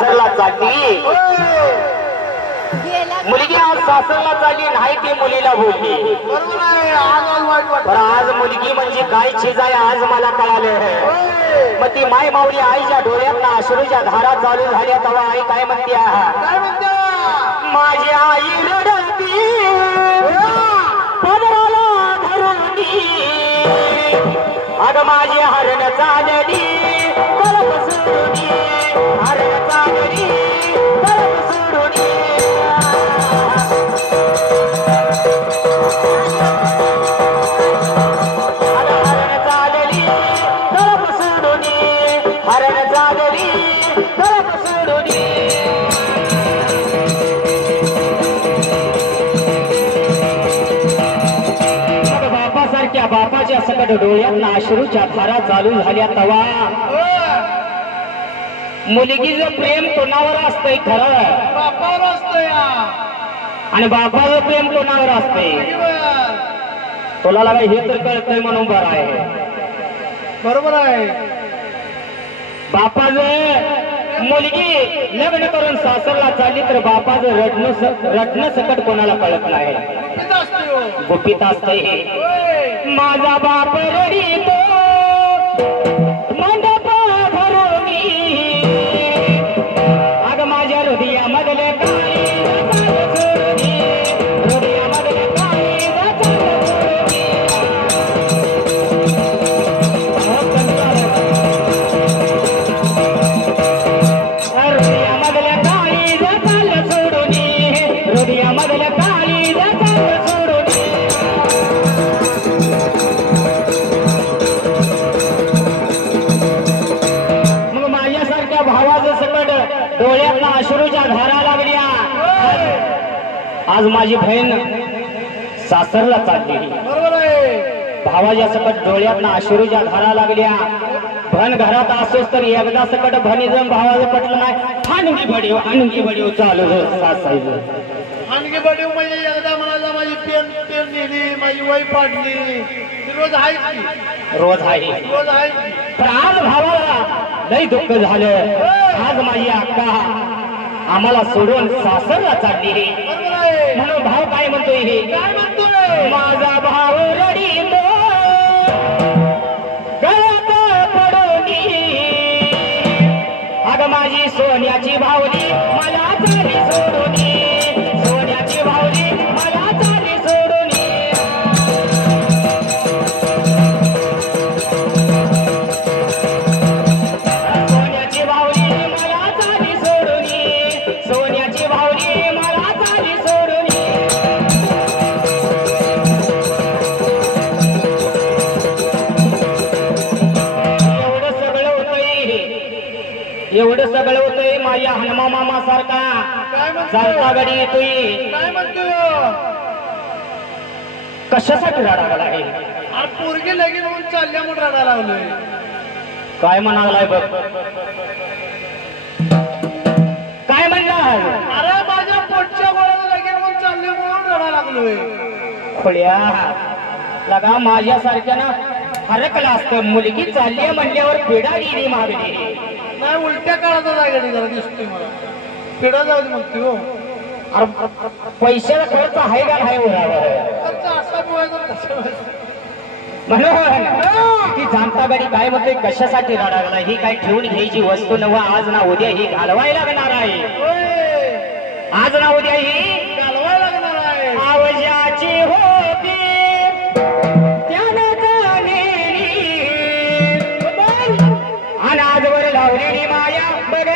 सासरला चालली मुलगी आज सासरला चालली नाही ती मुलीला बोलली. बरोबर आहे. आज वाईट वाटत. पण आज मुलगी म्हणजे काय चीज आहे आज मला कळालं. मग ती माय माऊली आईच्या डोळ्यात अश्रूच्या धारा चालू झाल्या तेव्हा आई काय म्हणते काय म्हणते? माझी आई रडती पदराला धरणी अग माझी हरण चालली कळप सोडून हरण चालली कळप सोडून हरण चालली कळप सोडून हरण चालली कळप सोडून. बापासारख्या बापाच्या सकट डोळ्यात अश्रूच्या धारा चालू झाल्या तवा मुलगीचं प्रेम कोणावर असतंय खरं बापावर असतंय. आणि बापाचं प्रेम कोणावर असतंय तुला लागा हे तर कळतंय म्हणून बरं आहे. बरोबर आहे. बापाचं मुलगी लग्न करून सासरला चालली तर बापाचं रडणं सकट कोणाला कळत नाही. गुपित असते हे. माझा बाप रडीतो मंडप भरोनी अग माझ्या हृदयामधले काळी हृदयामधले काळी हृदयामधल्या काळी जाचाल सोडून हृदयामधल्या काळी जाचाल सोडून. मग माझ्यासारख्या भावाचं सकट डोळ्यातला अश्रूच्या धारा लागल्या. आज माझी बहीण सासरला चालली. बरोबर आहे. भावाच्या सकट डोळ्यातला अश्रूच्या धारा लागल्या. भन घरात असोच तर एकदा सकट भनीजम भावाचं पटलं नाही आणखी बडीव चालू सासायचं. आणखी बडीव म्हणजे एकदा म्हणाला माझी पेन पेन नेली माझी वही पाडली ती रोज आहे की रोज आहे. रोज आहे. पण आज भावाला लई दुःख झालं. आज माझी अक्का आम्हाला सोडून सासरला चालली. बरोबर आहे. म्हणून भाव काय म्हणतोय हे काय म्हणतोय? माझा भाव रडीतो गळ्यात पडोनी अग माझी सोन्याची भावली मला चाली सोडूनी सोन्याची भावली मला चाली सोडूनी. सोन्याची भावली मला चाली सोडूनी सोन्याची भावली मला चाली सोडूनी. एवढं सगळं होतंय माझ्या हनुमा मामा सारखा काय चालता म्हणतोय? गडी येतोय. काय म्हणतोय? कशासाठी रडायला आहे? अरे पोरगी लगीन होऊन चालल्या म्हणून रडायला लागलोय. काय म्हणालाय बघ काय म्हणणार? अरे माझ्या पोटच्या गोळ्याला लगीन होऊन चालले म्हणून रडायला लागलोय. खोड्या लगा माझ्या सारख्यानं हरकला असतं. मुलगी चालली म्हणल्यावर पिढा दिली मागणी. नाही उलट्या काळाचा जागेने जरा दिसतोय मला. पिढा जाऊ दे म्हणते हो. पैशाचा खर्च आहे का नाही खर्च असा बोलायचा तसा बोलायचा. म्हणून ती जाणता गाडी काय म्हणते कशासाठी रडायला ही काय ठेवून घ्यायची वस्तू नव आज ना उद्या ही घालवायला लागणार आहे. होय. आज ना उद्या ही घालवायला लागणार आहे. आवजाची होती त्यानं जाणेली आणि आजवर लावलेली माया बघ